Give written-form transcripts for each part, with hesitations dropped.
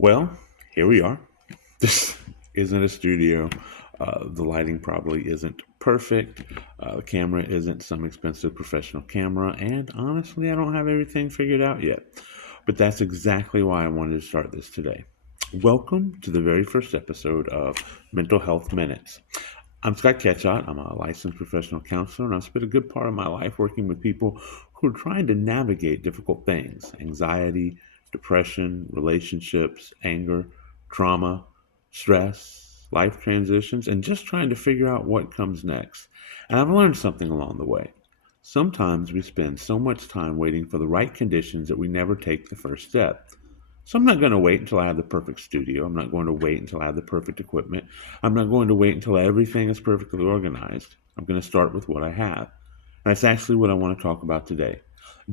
Well, here we are. This isn't a studio. The lighting probably isn't perfect. The camera isn't some expensive professional camera. And honestly, I don't have everything figured out yet. But that's exactly why I wanted to start this today. Welcome to the very first episode of Mental Health Minutes. I'm Scott Catchot. I'm a licensed professional counselor, and I've spent a good part of my life working with people who are trying to navigate difficult things: anxiety, depression, relationships, anger, trauma, stress, life transitions, and just trying to figure out what comes next. And I've learned something along the way. Sometimes we spend so much time waiting for the right conditions that we never take the first step. So I'm not going to wait until I have the perfect studio. I'm not going to wait until I have the perfect equipment. I'm not going to wait until everything is perfectly organized. I'm going to start with what I have. And that's actually what I want to talk about today.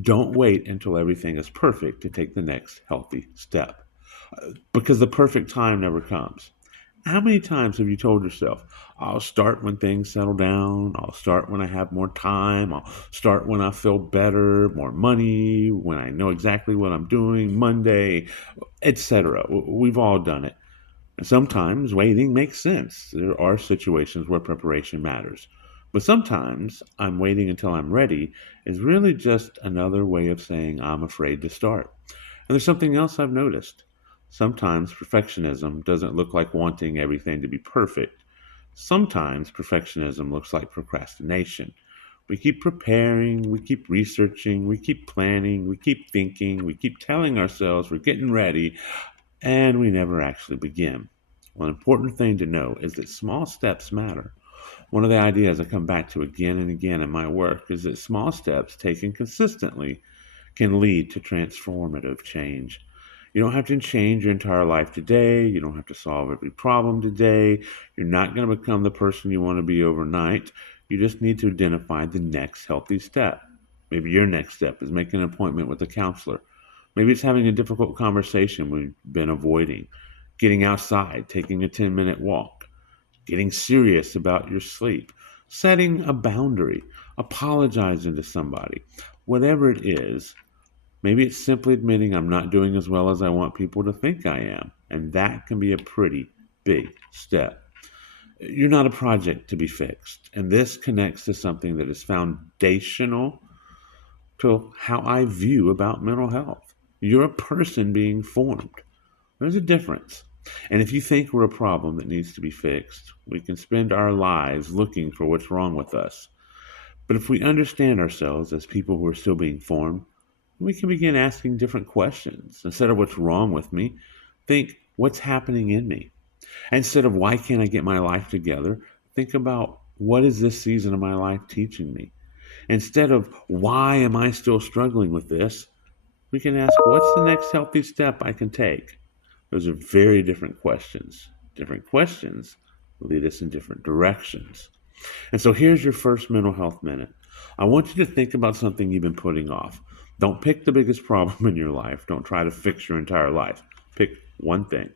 Don't wait until everything is perfect to take the next healthy step because the perfect time never comes. How many times have you told yourself, I'll start when things settle down, I'll start when I have more time, I'll start when I feel better, more money, when I know exactly what I'm doing, Monday, etc. We've all done it. And sometimes waiting makes sense. There are situations where preparation matters. But sometimes I'm waiting until I'm ready is really just another way of saying I'm afraid to start. And there's something else I've noticed. Sometimes perfectionism doesn't look like wanting everything to be perfect. Sometimes perfectionism looks like procrastination. We keep preparing, we keep researching, we keep planning, we keep thinking, we keep telling ourselves we're getting ready, and we never actually begin. One important thing to know is that small steps matter. One of the ideas I come back to again and again in my work is that small steps taken consistently can lead to transformative change. You don't have to change your entire life today. You don't have to solve every problem today. You're not going to become the person you want to be overnight. You just need to identify the next healthy step. Maybe your next step is making an appointment with a counselor. Maybe it's having a difficult conversation we've been avoiding, getting outside, taking a 10-minute walk, getting serious about your sleep, setting a boundary, apologizing to somebody. Whatever it is, maybe it's simply admitting I'm not doing as well as I want people to think I am. And that can be a pretty big step. You're not a project to be fixed. And this connects to something that is foundational to how I view about mental health. You're a person being formed. There's a difference. And if you think we're a problem that needs to be fixed, we can spend our lives looking for what's wrong with us. But if we understand ourselves as people who are still being formed, we can begin asking different questions. Instead of what's wrong with me, think what's happening in me. Instead of why can't I get my life together, think about what is this season of my life teaching me. Instead of why am I still struggling with this, we can ask what's the next healthy step I can take. Those are very different questions. Different questions lead us in different directions. And so here's your first mental health minute. I want you to think about something you've been putting off. Don't pick the biggest problem in your life. Don't try to fix your entire life. Pick one thing.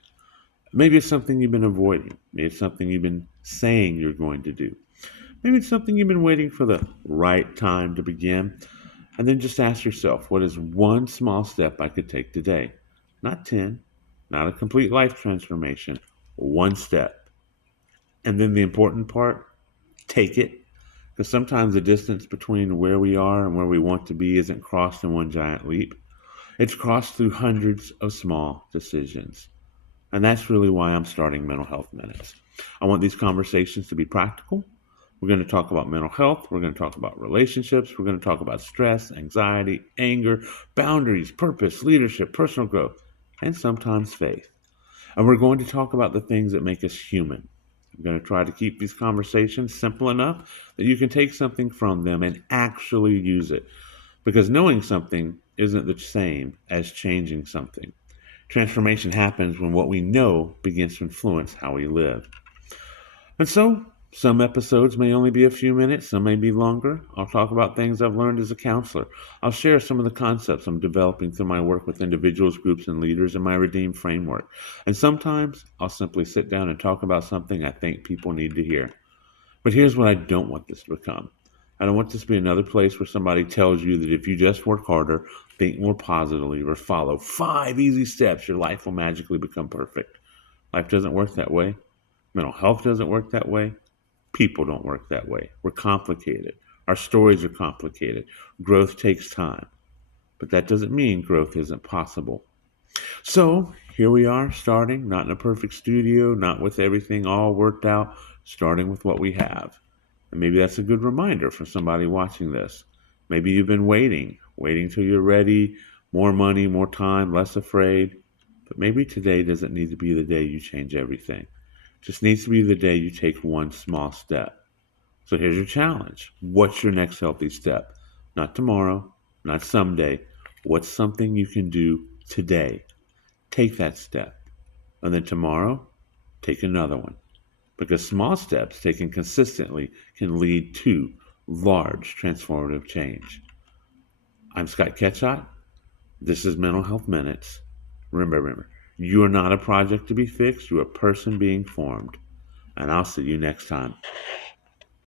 Maybe it's something you've been avoiding. Maybe it's something you've been saying you're going to do. Maybe it's something you've been waiting for the right time to begin. And then just ask yourself, what is one small step I could take today? Not 10, not a complete life transformation, one step. And then the important part, take it. Because sometimes the distance between where we are and where we want to be isn't crossed in one giant leap. It's crossed through hundreds of small decisions. And that's really why I'm starting Mental Health Minutes. I want these conversations to be practical. We're going to talk about mental health. We're going to talk about relationships. We're going to talk about stress, anxiety, anger, boundaries, purpose, leadership, personal growth, and sometimes faith. And we're going to talk about the things that make us human. I'm going to try to keep these conversations simple enough that you can take something from them and actually use it. Because knowing something isn't the same as changing something. Transformation happens when what we know begins to influence how we live. And so, some episodes may only be a few minutes, some may be longer. I'll talk about things I've learned as a counselor. I'll share some of the concepts I'm developing through my work with individuals, groups, and leaders in my Redeem framework. And sometimes I'll simply sit down and talk about something I think people need to hear. But here's what I don't want this to become. I don't want this to be another place where somebody tells you that if you just work harder, think more positively, or follow 5 easy steps. Your life will magically become perfect. Life doesn't work that way. Mental health doesn't work that way. People don't work that way. We're complicated. Our stories are complicated. Growth takes time, but that doesn't mean growth isn't possible. So here we are, starting, not in a perfect studio, not with everything all worked out, starting with what we have. And maybe that's a good reminder for somebody watching this. Maybe you've been waiting till you're ready, more money, more time, less afraid. But maybe today doesn't need to be the day you change everything. It just needs to be the day you take one small step. So here's your challenge. What's your next healthy step? Not tomorrow, not someday. What's something you can do today? Take that step. And then tomorrow, take another one. Because small steps taken consistently can lead to large transformative change. I'm Scott Catchot. This is Mental Health Minutes. Remember, you are not a project to be fixed, you're a person being formed. And I'll see you next time.